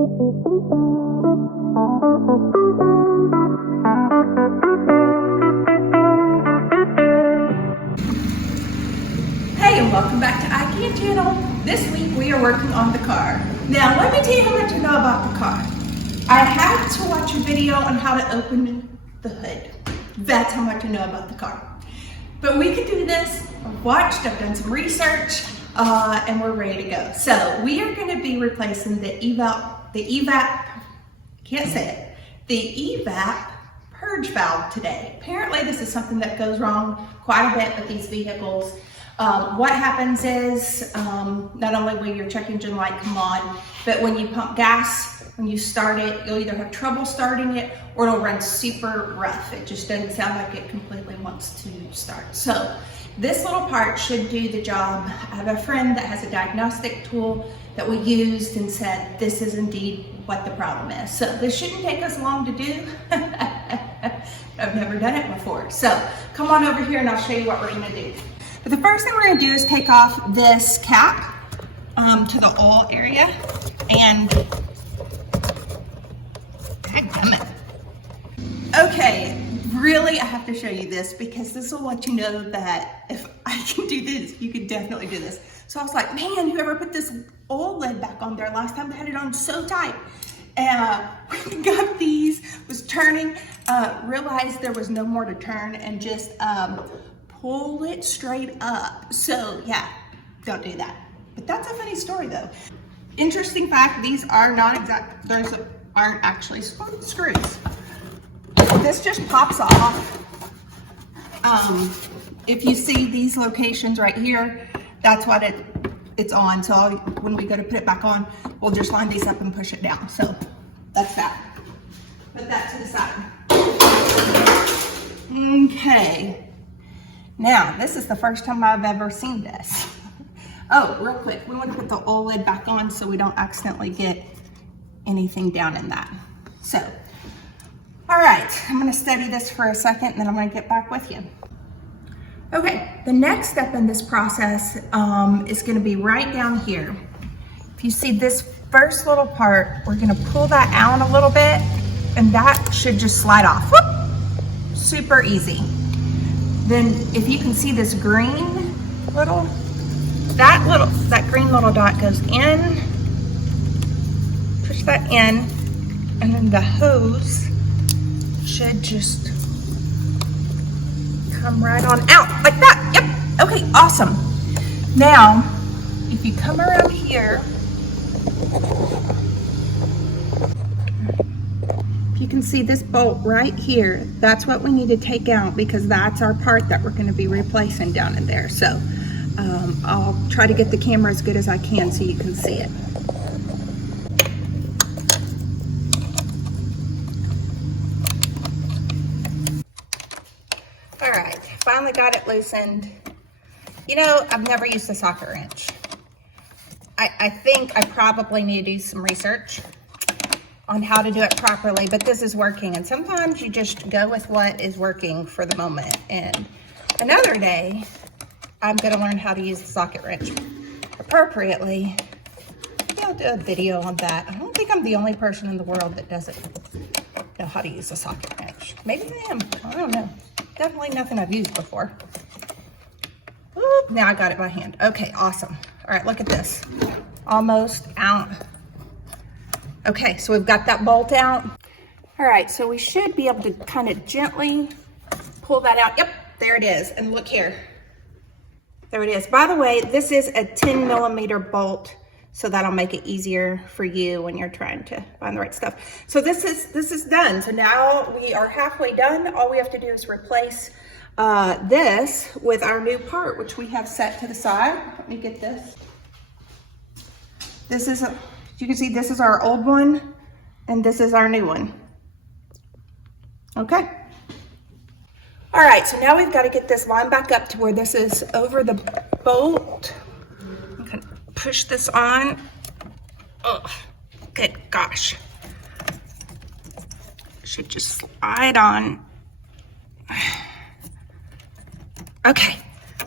Hey, and welcome back to IKEA channel. This week we are working on the car. Now let me tell you how much I know about the car. I had to watch a video on how to open the hood. That's how much I know about the car. But we can do this. I've watched, I've done some research, and we're ready to go. So we are going to be replacing the Evap Purge valve today. Apparently this is something that goes wrong quite a bit with these vehicles. What happens is, not only will your check engine light come on, but when you pump gas, when you start it, you'll either have trouble starting it or it'll run super rough. It just doesn't sound like it completely wants to start. So this little part should do the job. I have a friend that has a diagnostic tool that we used and said this is indeed what the problem is. So this shouldn't take us long to do. I've never done it before. So come on over here and I'll show you what we're gonna do. But the first thing we're gonna do is take off this cap to the oil area and okay, really I have to show you this because this will let you know that if I can do this, you can definitely do this. So I was like, man, whoever put this oil lid back on there last time, they had it on so tight. And we got these, was turning, realized there was no more to turn and just pull it straight up. So yeah, don't do that. But that's a funny story though. Interesting fact, these are not exact, those aren't actually screws. This just pops off. If you see these locations right here, that's what it's on. So when we go to put it back on, we'll just line these up and push it down. So that's that. Put that to the side. Okay. Now, this is the first time I've ever seen this. Oh, real quick, we want to put the oil lid back on so we don't accidentally get anything down in that. So, all right, I'm gonna study this for a second and then I'm gonna get back with you. Okay, the next step in this process is gonna be right down here. If you see this first little part, we're gonna pull that out a little bit and that should just slide off. Whoop! Super easy. Then if you can see this green little, that green little dot goes in, push that in, and then the hose should just come right on out like that. Yep, okay, awesome. Now, if you come around here, you can see this bolt right here. That's what we need to take out because that's our part that we're going to be replacing down in there. So I'll try to get the camera as good as I can so you can see it. All right, finally got it loosened. You know, I've never used a socket wrench. I think I probably need to do some research on how to do it properly, but this is working. And sometimes you just go with what is working for the moment. And another day, I'm gonna learn how to use the socket wrench appropriately. Maybe I'll do a video on that. I don't think I'm the only person in the world that doesn't know how to use a socket wrench. Maybe I am, I don't know. Definitely nothing I've used before. Oop, now I got it by hand. Okay, awesome. All right, look at this. Almost out. Okay, so we've got that bolt out. All right, so we should be able to kind of gently pull that out. Yep, there it is. And look here. There it is. By the way, this is a 10mm bolt, so that'll make it easier for you when you're trying to find the right stuff. So this is done. So now we are halfway done. All we have to do is replace this with our new part, which we have set to the side. Let me get this. This is you can see this is our old one and this is our new one. Okay. All right, so now we've got to get this line back up to where this is over the bolt. I'm gonna push this on. Oh, good gosh. Should just slide on. Okay,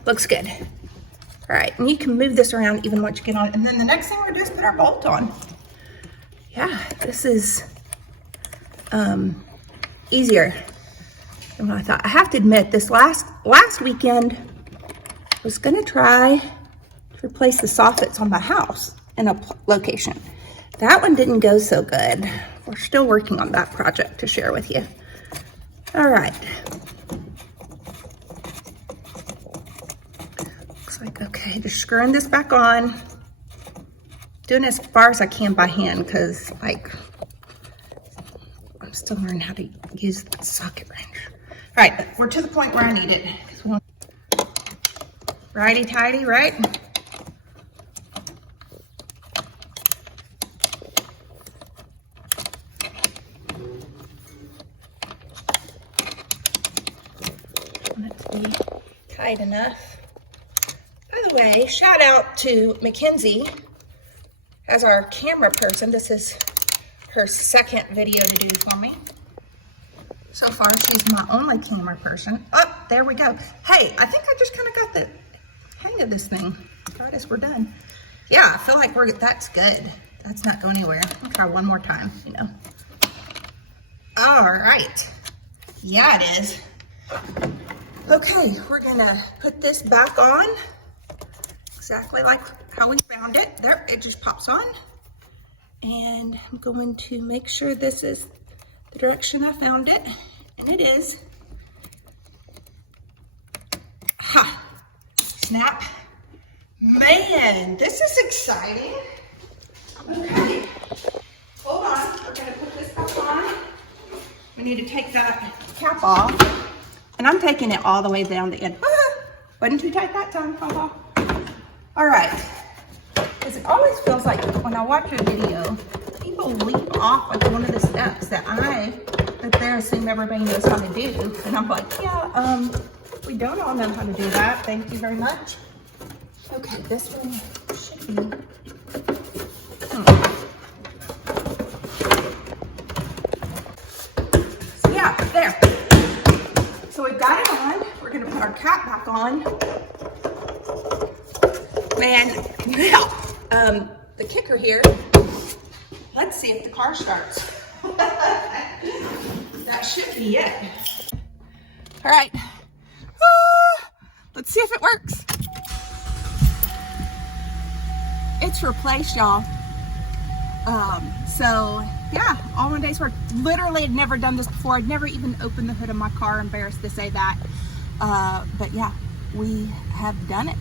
looks good. All right, and you can move this around even once you get on. And then the next thing we're doing is put our bolt on. Yeah, this is easier than what I thought. I have to admit, this last weekend, I was gonna try to replace the soffits on my house in a location. That one didn't go so good. We're still working on that project to share with you. All right. Looks like okay, just screwing this back on. Doing as far as I can by hand because like I'm still learning how to use the socket wrench. All right, we're to the point where I need it. Righty tighty, right? Want it to be tight enough. By the way, shout out to Mackenzie as our camera person. This is her second video to do for me. So far, she's my only camera person. Oh, there we go. Hey, I think I just kind of got the hang of this thing. Right as we're done. Yeah, I feel like that's good. That's not going anywhere. I'll try one more time, you know. All right. Yeah, it is. Okay, we're gonna put this back on. Exactly like how we found it. There, it just pops on. And I'm going to make sure this is the direction I found it, and it is. Ha! Snap. Man, this is exciting. Okay, hold on. We're gonna put this back on. We need to take that cap off, and I'm taking it all the way down the end. Wasn't too tight that time, haha. All right, because it always feels like when I watch a video, people leap off like one of the steps that they assume everybody knows how to do. And I'm like, yeah, we don't all know how to do that. Thank you very much. Okay, this one should be. So yeah, there. So we've got it on. We're gonna put our cap back on. Man, now, the kicker here, let's see if the car starts. That should be it. All right, let's see if it works. It's replaced, y'all. So yeah, all in a day's work. Literally had never done this before. I'd never even opened the hood of my car, embarrassed to say that. But yeah, we have done it.